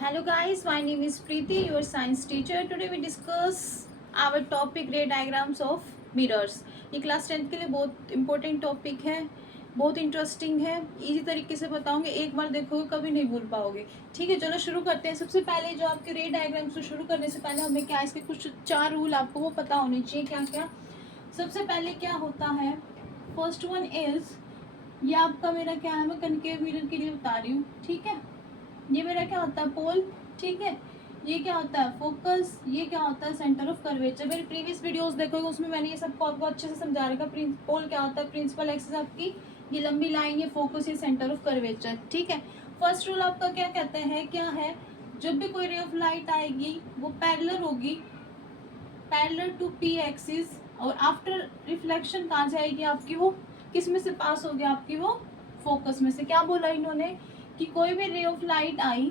Hello guys, my name is Preeti, your science teacher. Today we discuss our topic ray diagrams of mirrors. ये class 10th के लिए बहुत important topic है, बहुत interesting है. Easy तरीके से बताऊंगे, एक बार देखोगे कभी नहीं भूल पाओगे. ठीक है, चलो शुरू करते हैं. सबसे पहले जो आपके रे डायग्राम्स को शुरू करने से पहले हमें क्या इसके कुछ 4 रूल आपको वो पता होने चाहिए. क्या क्या? सबसे पहले क्या होता है, फर्स्ट वन इज, ये आपका मेरा क्या है, मैं कनकेव मिरर के लिए बता रही हूँ. ठीक है, ये मेरा क्या होता है, पोल. ठीक है, ये क्या होता है, फोकस. ये क्या होता है, सेंटर ऑफ कर्वेचर. मेरी प्रीवियस वीडियोस देखोगे उसमें मैंने ये सबको आपको अच्छे से समझा रखा. पोल क्या होता है, प्रिंसिपल एक्सिस आपकी ये लंबी लाइन, ये फोकस, ये सेंटर ऑफ कर्वेचर. ठीक है, फर्स्ट रूल आपका क्या कहते हैं, क्या है, जब भी कोई रे ऑफ लाइट आएगी वो पैरेलल होगी, पैरेलल टू पी एक्सिस, और आफ्टर रिफ्लेक्शन कहाँ जाएगी आपकी, वो किस में से पास हो गया आपकी, वो फोकस में से. क्या बोला इन्होंने कि कोई भी ray of light I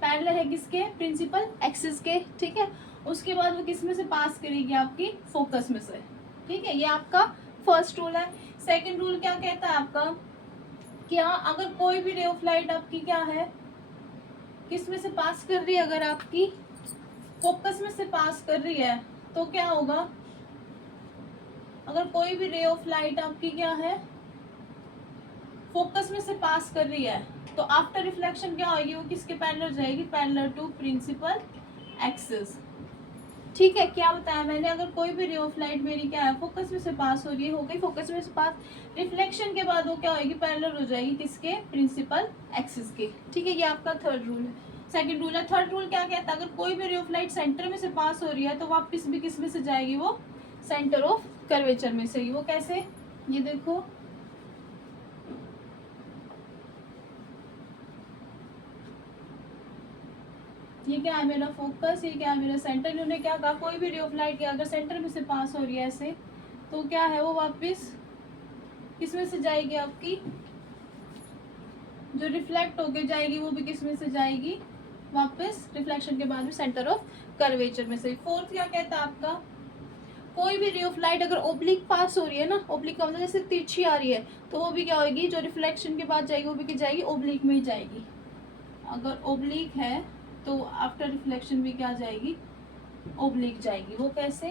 parallel है किसके, प्रिंसिपल एक्सिस के. ठीक है, उसके बाद वो किस में से पास करेगी, आपकी फोकस में से. ठीक है, ये आपका फर्स्ट रूल है. सेकंड रूल क्या कहता है आपका, क्या अगर कोई भी रे ऑफ लाइट आपकी क्या है, किस में से पास कर रही है, अगर आपकी फोकस में से पास कर रही है तो क्या होगा, अगर कोई भी रे ऑफ लाइट आपकी क्या है, फोकस में से पास कर रही है, तो आफ्टर रिफ्लेक्शन क्या होगी, वो किसके पैरेलल जाएगी, पैरेलल टू प्रिंसिपल एक्सिस. ठीक है, क्या बताया मैंने, अगर कोई भी रे ऑफ लाइट मेरी क्या है, फोकस में से पास हो रही है, हो गई फोकस में से पास, रिफ्लेक्शन के बाद वो क्या होगी, पैरेलल हो जाएगी किसके, प्रिंसिपल एक्सिस के. ठीक है, ये आपका थर्ड रूल है. सेकंड रूल है. थर्ड रूल क्या कहता है, अगर कोई भी रे ऑफ लाइट सेंटर में से पास हो रही है तो वापस भी किस में से जाएगी, वो सेंटर ऑफ कर्वेचर में से ही. वो कैसे, ये देखो, ये क्या है मेरा फोकस, ये क्या है मेरा सेंटर. इन्होंने क्या कहा, कोई भी रे ऑफ लाइट अगर सेंटर में से पास हो रही है ऐसे, तो क्या है, वो वापस किस में से जाएगी, आपकी जो रिफ्लेक्ट होके जाएगी वो भी किस में से जाएगी, वापस रिफ्लेक्शन के बाद भी सेंटर ऑफ कर्वेचर में से. फोर्थ क्या कहता है आपका, कोई भी रे ऑफ लाइट अगर ओब्लिक पास हो रही है ना, ओब्लिक का मतलब जैसे तिरछी आ रही है, तो वो भी क्या होगी, जो रिफ्लेक्शन के बाद जाएगी वो भी क्या जाएगी, ओब्लिक में ही जाएगी. अगर ओब्लिक है तो आफ्टर रिफ्लेक्शन भी क्या जाएगी, ओब्लिक जाएगी. वो कैसे,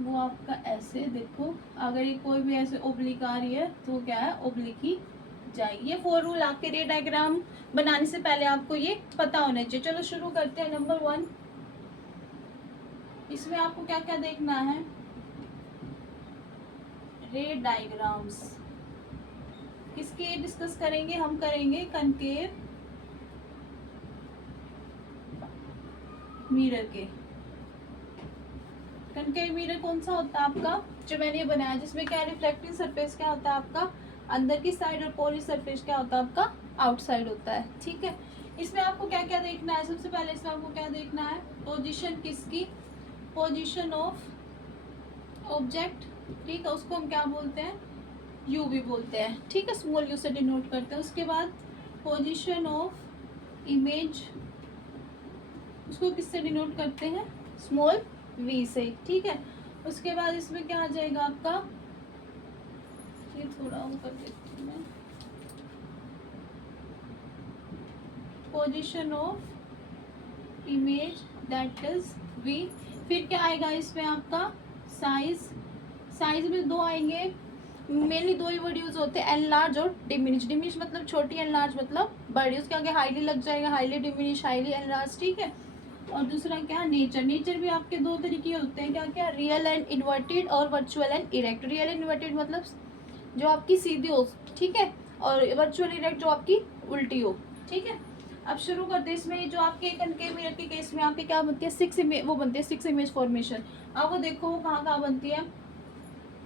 वो आपका ऐसे देखो, अगर ये कोई भी ऐसे ओब्लिक आ रही है तो क्या है, ओब्लिक ही जाएगी. ये 4 रूल आपके रे डायग्राम बनाने से पहले आपको ये पता होना चाहिए. चलो शुरू करते हैं. नंबर 1, इसमें आपको क्या क्या देखना है, रे डायग्राम्स. किसके डिस्कस करेंगे, हम करेंगे कनकेव मिरर के. कनकेव मिरर कौन सा होता है आपका, जो मैंने ये बनाया, जिसमें क्या रिफ्लेक्टिंग सरफेस क्या होता है आपका, अंदर की साइड, और पॉली सरफेस क्या होता है आपका, आउटसाइड होता है. ठीक है, इसमें आपको क्या क्या देखना है, सबसे पहले इसमें आपको क्या देखना है, पोजीशन किसकी, पोजीशन ऑफ ऑब्जेक्ट. ठीक है, उसको हम क्या बोलते हैं, यू भी बोलते हैं. ठीक है, स्मॉल यू से डिनोट करते हैं. उसके बाद पोजीशन ऑफ इमेज, उसको किससे डिनोट करते हैं, स्मॉल वी से. ठीक है, उसके बाद इसमें क्या आ जाएगा आपका, ये थोड़ा वो कर देती हूँ मैं, position of image that is V. फिर क्या आएगा इसमें आपका, साइज. साइज में 2 आएंगे, मेनली 2 ही वर्ड यूज होते हैं, एनलार्ज और डिमिनिश. डिमिनिश मतलब छोटी, एनलार्ज मतलब बड़ी. उसके आगे हाईली लग जाएगा, हाईली डिमिनिश, हाईली एनलार्ज. ठीक है, और दूसरा क्या, नेचर. नेचर भी आपके 2 तरीके होते हैं, क्या क्या, रियल एंड इन्वर्टेड और virtual and erect. Real and inverted मतलब जो आपकी सीधी हो, ठीक है, और वर्चुअल इरेक्ट जो आपकी उल्टी हो. ठीक है, अब शुरू करते हैं. इसमें जो आपके कनकेव मिरर के केस में आपके क्या बनती है, 6 इमेज, वो बनती है 6 इमेज फॉर्मेशन. अब वो देखो वो कहाँ कहाँ बनती है.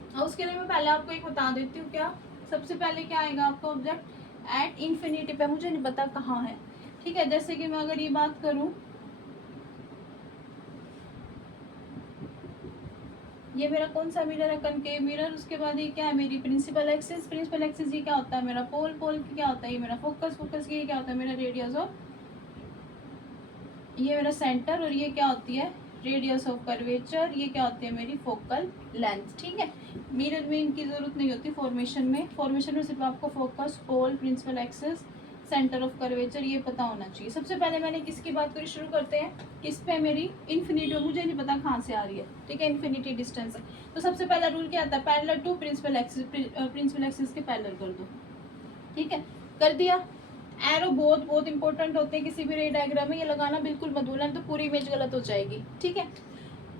और उसके लिए मैं पहले आपको एक बता देती हूँ. क्या, सबसे पहले क्या आएगा आपका, ऑब्जेक्ट एट इन्फिनिटी पे, मुझे नहीं पता कहाँ है. ठीक है, जैसे कि मैं अगर ये बात करूँ, ये मेरा कौन सा मिरर है, कनकेव मिरर. उसके बाद ये क्या है, मेरी प्रिंसिपल एक्सिस. प्रिंसिपल एक्सिस ये क्या होता है, मेरा पोल. पोल की क्या होता है, ये मेरा फोकस. फोकस की ये क्या होता है, मेरा रेडियस ऑफ, ये मेरा सेंटर. और ये क्या होती है, रेडियस ऑफ कर्वेचर. ये क्या होती है, मेरी फोकल लेंथ. ठीक है, मिरर में इनकी जरूरत नहीं होती फॉर्मेशन में. फॉर्मेशन में सिर्फ आपको focus, pole, principal axis, centre of curvature, ये पता होना चाहिए। सबसे पहले मैंने किसकी बात करी, शुरू करते हैं किस पे, मेरी इन्फिनिटी, मुझे नहीं पता कहाँ से आ रही है, ठीक है, इन्फिनिटी डिस्टेंस है। तो सबसे पहला रूल क्या आता है, parallel to principal axis, principal axis के पैरेलल कर दो, ठीक है, कर दिया। एरो बहुत बहुत इंपॉर्टेंट होते हैं किसी भी रे डायग्राम में, ये लगाना बिल्कुल मत भूलना, तो पूरी इमेज गलत हो जाएगी, ठीक है।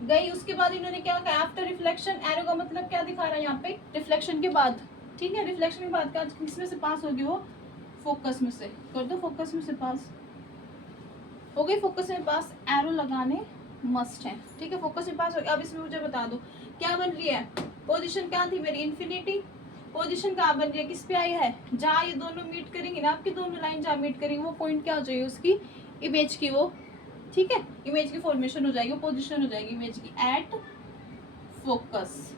गई, उसके बाद इन्होंने क्या कहा, आफ्टर रिफ्लेक्शन, एरो का मतलब क्या दिखा रहा है यहाँ पे, रिफ्लेक्शन के बाद, ठीक है, रिफ्लेक्शन के बाद का किसमें से पास होगी वो, फोकस में से, कर दो फोकस में से पास हो गई, फोकस में पास, एरो लगाने मस्ट है, ठीक है, फोकस में पास हो गया। अब इसमें मुझे बता दो क्या बन रही है, पोजीशन क्या थी मेरी, इन्फिनिटी, पोजीशन कहाँ बन रही है, किस पे आई है, जहाँ ये दोनों मीट करेंगे ना, आपकी दोनों लाइन जहाँ मीट करेंगे, वो पॉइंट क्या हो जाएगी उसकी, इमेज की, वो ठीक है, इमेज की फॉर्मेशन हो जाएगी, पोजीशन हो जाएगी इमेज की, एट फोकस,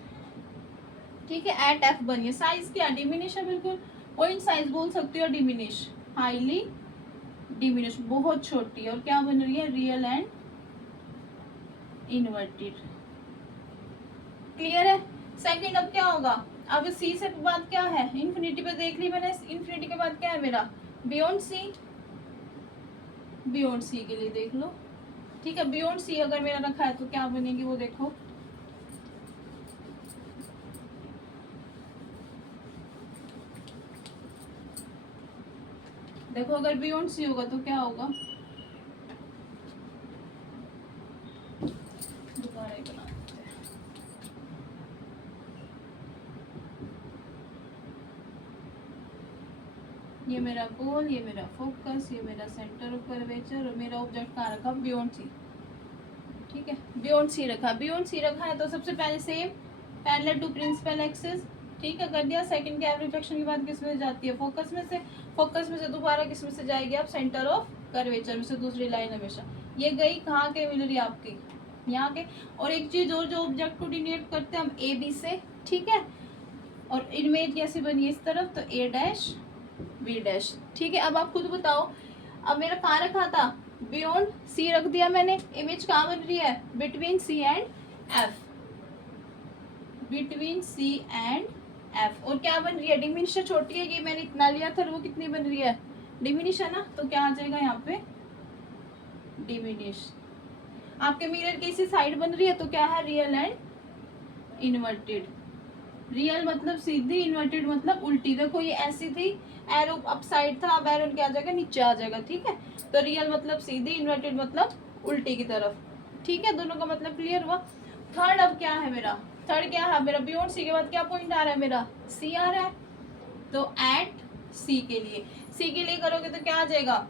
ठीक है, एट एफ बनिए। साइज क्या, डिमिनिश है बिल्कुल, पॉइंट साइज बोल सकते हो, डिमिनिश, हाईली डिमिनिश, बहुत छोटी है, और क्या बन रही है, रियल एंड इन्वर्टेड, क्लियर है। सेकंड, अब क्या होगा, अब सी से बाद क्या है, इन्फिनिटी पे देख ली मैंने, इन्फिनिटी के बाद क्या है मेरा, बियॉन्ड सी, बियॉन्ड सी के लिए देख लो, ठीक है, बियॉन्ड सी अगर मेरा रखा है तो क्या बनेगी वो देखो, देखो अगर बियॉन्ड सी होगा तो क्या होगा, दोबारा ही बना देते हैं। ये मेरा गोल, ये मेरा फोकस, ये मेरा सेंटर ऑफ कर्वेचर, और मेरा ऑब्जेक्ट कहाँ रखा, बियॉन्ड सी, ठीक है, बियॉन्ड सी रखा, बियॉन्ड सी रखा है तो सबसे पहले same parallel to principal axis, ठीक है, कर दिया। सेकंड क्या, रिफ्लेक्शन के बाद किस में जाती है, फोकस में से, फोकस में से दोबारा किस में से जाएगी, आप सेंटर ऑफ कर्वेचर में से, दूसरी लाइन हमेशा, ये गई कहाँ के मिल रही है आपकी, यहाँ के। और एक चीज और, जो ऑब्जेक्ट को डिनोट करते हैं हम ए बी से, ठीक है, और इमेज कैसे बनी है इस तरफ, तो ए डैश बी डैश, ठीक है। अब आप खुद बताओ, अब मेरा कहाँ रखा था, बियॉन्ड सी रख दिया मैंने, इमेज कहाँ बन रही है, between C and F, between C and F, और क्या बन रही है, डिमिनिश छोटी है, ये मैंने इतना लिया था, वो कितनी बन रही है, डिमिनिश है ना, तो क्या आ जाएगा यहाँ पे, डिमिनिश। आपके मिरर की इसी साइड बन रही है तो क्या है, रियल एंड इन्वर्टेड, रियल मतलब सीधी, इन्वर्टेड मतलब उल्टी, देखो ये ऐसी थी, एरो अप साइड था, अब एरो क्या आ जाएगा, नीचे आ जाएगा, ठीक है, तो रियल मतलब सीधी, इन्वर्टेड मतलब उल्टी की तरफ, ठीक है, दोनों का मतलब क्लियर हुआ। थर्ड अब क्या है मेरा, थर्ड क्या है मेरा, बियॉन्ड सी के बाद क्या पॉइंट आ रहा है मेरा, सी आ रहा है, तो एट सी के लिए, सी के लिए करोगे तो क्या आ जाएगा,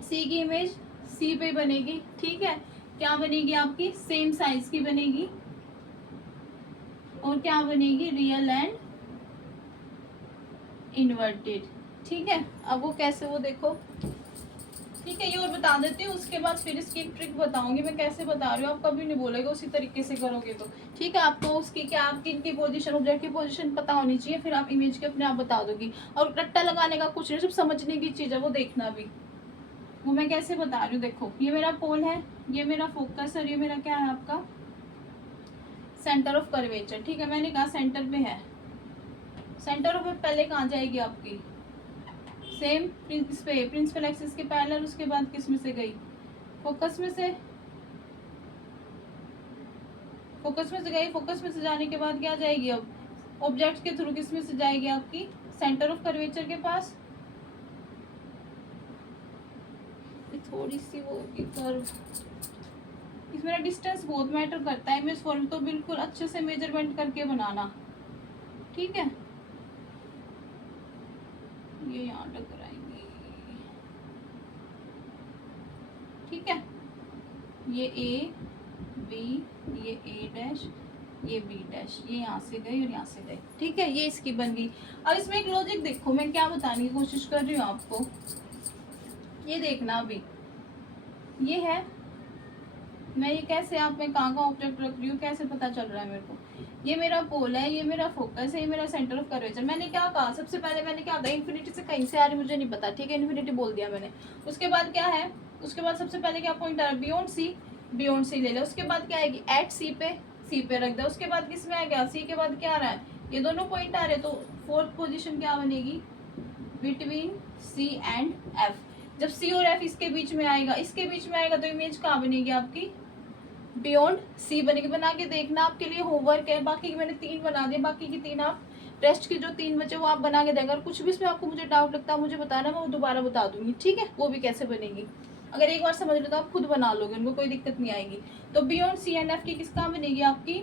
सी की इमेज सी पे बनेगी, ठीक है, क्या बनेगी आपकी, सेम साइज की बनेगी, और क्या बनेगी, रियल एंड इन्वर्टेड, ठीक है। अब वो कैसे, वो देखो, ठीक है, ये और बता देती हूँ, उसके बाद फिर इसकी एक ट्रिक बताऊंगी मैं कैसे बता रही हूँ, आप कभी नहीं बोलेगा उसी तरीके से करोगे तो, ठीक है। आपको उसकी क्या, आपकी इनकी पोजीशन, ऑब्जेक्ट की पोजीशन पता होनी चाहिए, फिर आप इमेज के अपने आप बता दोगी, और रट्टा लगाने का कुछ नहीं, सिर्फ समझने की चीज़ है, वो देखना भी, वो मैं कैसे बता रही हूँ। देखो ये मेरा पोल है, ये मेरा फोकस है, और ये मेरा क्या है आपका सेंटर ऑफ कर्वेचर, ठीक है, मैंने कहा सेंटर पे है, सेंटर ऑफ पहले कहाँ जाएगी आपकी, सेम प्रिंसिपल एक्सिस के पैरेलल, उसके बाद किस में से गई, फोकस में से, फोकस में से गई, फोकस में से जाने के बाद क्या जाएगी, अब ऑब्जेक्ट के थ्रू किस में से जाएगी आपकी, सेंटर ऑफ कर्वेचर के पास, थोड़ी सी वो कर्व, इसमें डिस्टेंस बहुत मैटर करता है, इमेज फॉर्म तो बिल्कुल अच्छे से मेजरमेंट करके बनाना, ठीक है, ये यहाँ टकराएंगे, ठीक है, ये ए बी, ये ए डैश, ये बी डैश, ये यहाँ से गई और यहाँ से गई, ठीक है, ये इसकी बन गई। अब इसमें एक लॉजिक देखो, मैं क्या बताने की कोशिश कर रही हूँ आपको, ये देखना अभी, ये है, मैं ये कैसे, आप मैं कहाँ का ऑब्जेक्ट रख रही हूँ, कैसे पता चल रहा है मेरे को, ये मेरा पोल है, ये मेरा फोकस है, ये मेरा सेंटर ऑफ कर्वेचर। मैंने क्या कहा, सबसे पहले मैंने क्या कहा, इन्फिनिटी से कहीं से आ रही मुझे नहीं पता, ठीक है, इन्फिनिटी बोल दिया मैंने। उसके बाद क्या है, उसके बाद सबसे पहले क्या पॉइंट आ रहा है, बियॉन्ड सी, बियॉन्ड सी ले लिया। उसके बाद क्या आएगी, एट सी पे रख दिया। उसके बाद किस में आ गया, सी के बाद क्या आ रहा है, ये दोनों पॉइंट आ रहे हैं, तो फोर्थ पोजिशन क्या बनेगी, बिटवीन सी एंड एफ। जब सी और एफ इसके बीच में आएगा, इसके बीच में आएगा, तो इमेज कहाँ बनेगी आपकी? बियॉन्ड सी बनेगी। बना के देखना, आपके लिए होमवर्क है। बाकी की मैंने 3 बना दिए, बाकी की 3 आप रेस्ट की जो 3 बचे वो आप बना के देंगे। और कुछ भी इसमें आपको मुझे डाउट लगता है मुझे बताना, मैं वो दोबारा बता दूंगी, ठीक है? वो भी कैसे बनेगी, अगर एक बार समझ लो तो आप खुद बना लोगे, उनको कोई दिक्कत नहीं आएगी। तो बियॉन्ड सी एंड एफ की किस कहाँ बनेगी आपकी?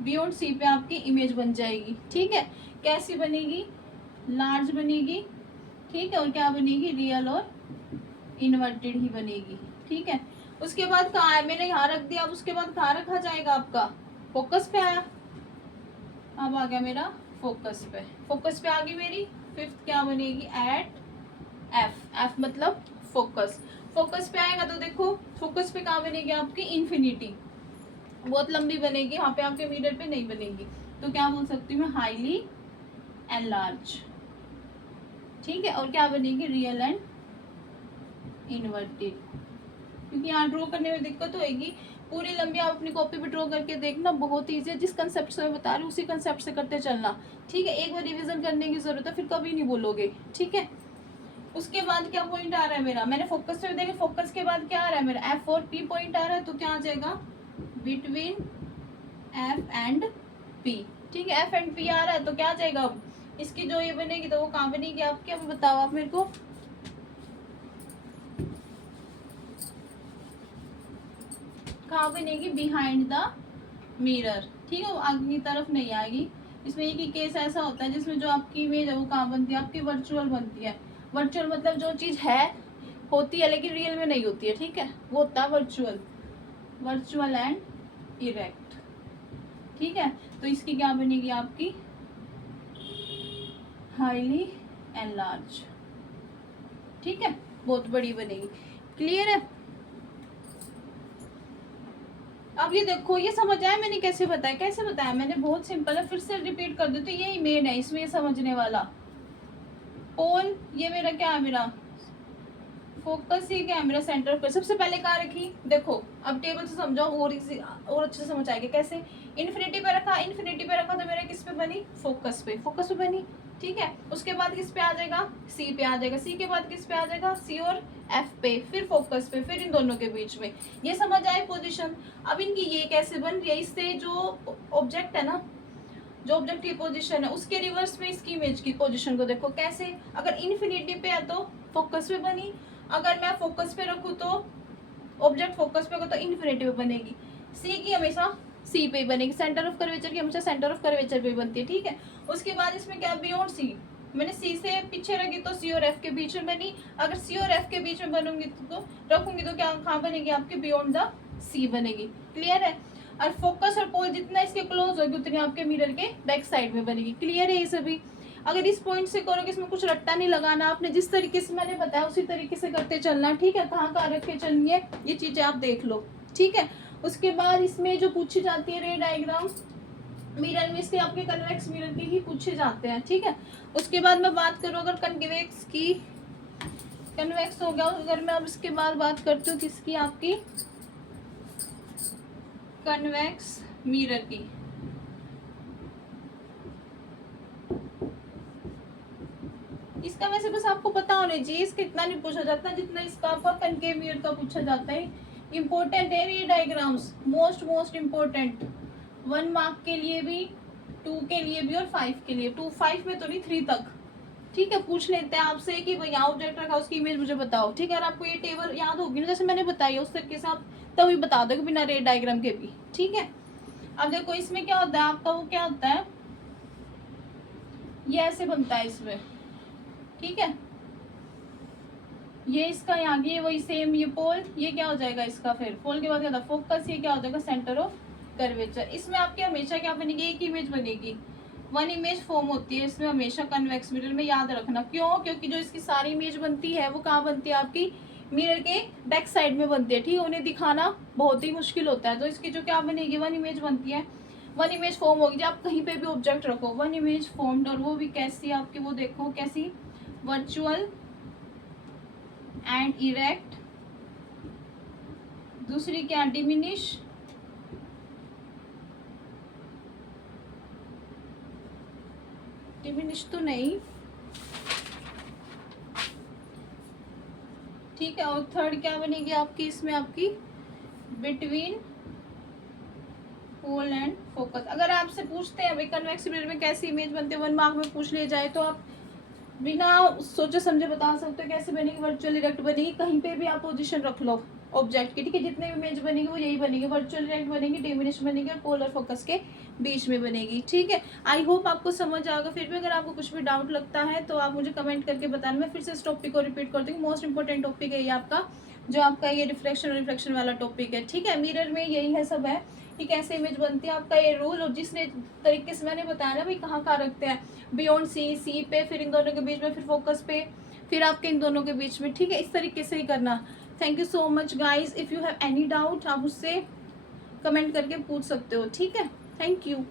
बियॉन्ड सी पे आपकी इमेज बन जाएगी, ठीक है? कैसी बनेगी? लार्ज बनेगी, ठीक है? और क्या बनेगी? रियल और इन्वर्टेड ही बनेगी, ठीक है? उसके बाद कहाँ है? मैंने यहाँ रख दिया। अब उसके बाद कहाँ रखा जाएगा आपका? फोकस पे आया। अब आ गया मेरा फोकस पे, फोकस पे आ गई मेरी। फिफ्थ क्या बनेगी? एट एफ, एफ मतलब फोकस। फोकस पे आएगा तो देखो फोकस पे कहाँ बनेगी आपकी? इन्फिनिटी, बहुत लंबी बनेगी, यहाँ पे आपके मीटर पे नहीं बनेगी। तो क्या बोल सकती हूँ मैं? हाईली एनलार्ज, ठीक है? और क्या बनेगी? Real and inverted. क्योंकि यहाँ ड्रॉ करने में दिक्कत होगी। पूरी लंबी आप अपनी कॉपी पे ड्रॉ करके देखना, बहुत ईजी है। जिस कंसेप्ट से मैं बता रही हूँ उसी कंसेप्ट से करते चलना, ठीक है? एक बार रिवीजन करने की जरूरत है, फिर कभी नहीं बोलोगे, ठीक है? उसके बाद क्या पॉइंट आ रहा है मेरा? मैंने फोकस पे देखा, फोकस के बाद क्या आ रहा है मेरा? एफ और पी पॉइंट आ रहा है, तो क्या आ जाएगा? बिटवीन एफ एंड पी, ठीक है? एफ एंड पी आ रहा है तो क्या आ जाएगा? अब इसकी जो ये बनेगी तो वो कहाँ बनेगी आपकी? अब बताओ आप मेरे को। कहाँ बनेगी? बिहाइंड द मिरर, ठीक है? वो आगे की तरफ नहीं आएगी। इसमें एक ही केस ऐसा होता है जिसमें जो आपकी इमेज है वो कहाँ बनती है? आपकी वर्चुअल बनती है। वर्चुअल मतलब जो चीज है होती है लेकिन रियल में नहीं होती है, ठीक है? वो होता है वर्चुअल, वर्चुअल एंड इरेक्ट, ठीक है? तो इसकी क्या बनेगी आपकी? हाईली एनलार्ज, ठीक है? बहुत बड़ी बनेगी। क्लियर है? अब ये देखो, ये समझ आया मैंने कैसे बताया? कैसे बताया मैंने? बहुत सिंपल है, फिर से रिपीट कर देते। ये मेन है, इसमें ये समझने वाला। पोल, ये मेरा क्या है? मेरा फोकस, ये क्या है? मेरा सेंटर पर। सबसे पहले कहाँ रखी? देखो अब टेबल से समझाओ और अच्छे से समझ आएगा कैसे। इन्फिनिटी पे रखा, इन्फिनिटी पे रखा तो मेरा किस पे बनी? फोकस पे, फोकस पे बनी, ठीक है? उसके बाद किस पे आ जाएगा? सी पे आ जाएगा। सी के बाद किस पे आ जाएगा? सी और एफ पे, फिर फोकस पे, फिर इन दोनों के बीच में। ये समझ आए पोजीशन? अब इनकी ये कैसे बन रही है? इससे जो ऑब्जेक्ट है ना, जो ऑब्जेक्ट की पोजीशन है उसके रिवर्स में इसकी इमेज की पोजीशन को देखो कैसे। अगर इन्फिनिटी पे है तो फोकस पे बनी, अगर मैं फोकस पे रखूँ तो ऑब्जेक्ट फोकस पे होगा तो इन्फिनिटी पे बनेगी। सी की हमेशा सी पे बनेगी, सेंटर ऑफ कर्वेचर की हमेशा सेंटर ऑफ कर्वेचर पे बनती है, ठीक है? उसके बाद इसमें क्या? बियॉन्ड सी, मैंने सी से पीछे रखी तो सी और एफ के बीच में बनी। अगर सी और एफ के बीच में बनूंगी तो रखूंगी तो क्या कहाँ बनेगी आपकी? बियॉन्ड द सी बनेगी। क्लियर है? और फोकस और पोल जितना इसके क्लोज होगी उतनी आपके मिरर के बैक साइड में बनेगी। क्लियर है ये सभी? अगर इस पॉइंट से करोगे, इसमें कुछ रट्टा नहीं लगाना आपने, जिस तरीके से मैंने बताया उसी तरीके से करते चलना, ठीक है? कहाँ कहाँ रख के चलनी है ये चीजें आप देख लो, ठीक है? उसके बाद इसमें जो पूछी जाती है रे डायग्राम मिरर में, इसके आपके कन्वेक्स मिरर के ही पूछे जाते हैं, ठीक है? उसके बाद मैं बात करूँ अगर कन्वेक्स की, कन्वेक्स हो गया। अगर मैं अब इसके बाद बात करती हूँ किसकी? आपकी कन्वेक्स मिरर की। इसका वैसे बस आपको पता होना चाहिए, इसका इतना नहीं पूछा जाता जितना इसका आपका कनकेव मिरर का पूछा जाता है। इंपॉर्टेंट है ये डायग्राम्स, मोस्ट इम्पोर्टेंट, 1 मार्क के लिए भी, 2 के लिए भी और 5 के लिए। 2 5 में तो नहीं, 3 तक, ठीक है? पूछ लेते हैं आपसे कि भाई यहाँ ऑब्जेक्ट रखा उसकी इमेज मुझे बताओ, ठीक है? और आपको ये टेबल याद होगी ना, जैसे मैंने बताया उस तरीके से आप तभी बता दोगे बिना रे डायग्राम के भी, ठीक है? अब देखो इसमें क्या होता है आपका, वो क्या होता है, ये ऐसे बनता है इसमें, ठीक है? ये इसका यहाँ ये वही सेम, ये पोल, ये क्या हो जाएगा इसका? फिर पोल के बाद क्या था? फोकस, ये क्या हो जाएगा? Centre of curvature. इसमें आपकी हमेशा क्या बनेगी? एक इमेज बनेगी, 1 इमेज फॉर्म होती है इसमें हमेशा कन्वेक्स मिरर में, याद रखना। क्यों? क्योंकि जो इसकी सारी इमेज बनती है वो कहाँ बनती है? आपकी मिरर के बैक साइड में बनती है, ठीक है? उन्हें दिखाना बहुत ही मुश्किल होता है। तो इसकी जो क्या बनेगी? 1 इमेज बनती है, 1 इमेज फॉर्म होगी। जब आप कहीं पे भी ऑब्जेक्ट रखो 1 इमेज फॉर्म्ड, और वो भी कैसी आपकी? वो देखो कैसी, वर्चुअल एंड इरेक्ट। दूसरी क्या? डिमिनिश, डिमिनिश तो नहीं, ठीक है। और थर्ड क्या बनेगी आपकी इसमें, आपकी बिटवीन पोल एंड फोकस। अगर आपसे पूछते हैं भाई कन्वेक्स मिरर में कैसी इमेज बनती है, 1 मार्क में पूछ लिया जाए, तो आप बिना सोचे समझे बता सकते हो कैसे बनेगी, वर्चुअल इरेक्ट बनेगी। कहीं पे भी आप पोजीशन रख लो ऑब्जेक्ट की, ठीक है, जितने भी इमेज बनेगी वो यही बनेगी, वर्चुअल इरेक्ट बनेगी, डिमिनिश बनेगी और पोलर फोकस के बीच में बनेगी, ठीक है। आई होप आपको समझ आएगा। फिर भी अगर आपको कुछ भी डाउट लगता है तो आप मुझे कमेंट करके बताना। मैं फिर से इस टॉपिक को रिपीट कर दूँगी। मोस्ट इंपॉर्टेंट टॉपिक है ये आपका, जो आपका ये रिफ्लेक्शन और रिफ्लेक्शन वाला टॉपिक है, ठीक है। मिरर में यही है, सब है कि कैसे इमेज बनती है, आपका ये रूल। और जिसने तरीके से मैंने बताया ना भाई कहाँ कहाँ रखते हैं, बियॉन्ड सी पे, फिर इन दोनों के बीच में, फिर फोकस पे, फिर आपके इन दोनों के बीच में, ठीक है। इस तरीके से ही करना। Thank you so much guys. If you have any doubt आप मुझसे कमेंट करके पूछ सकते हो, ठीक है। Thank you.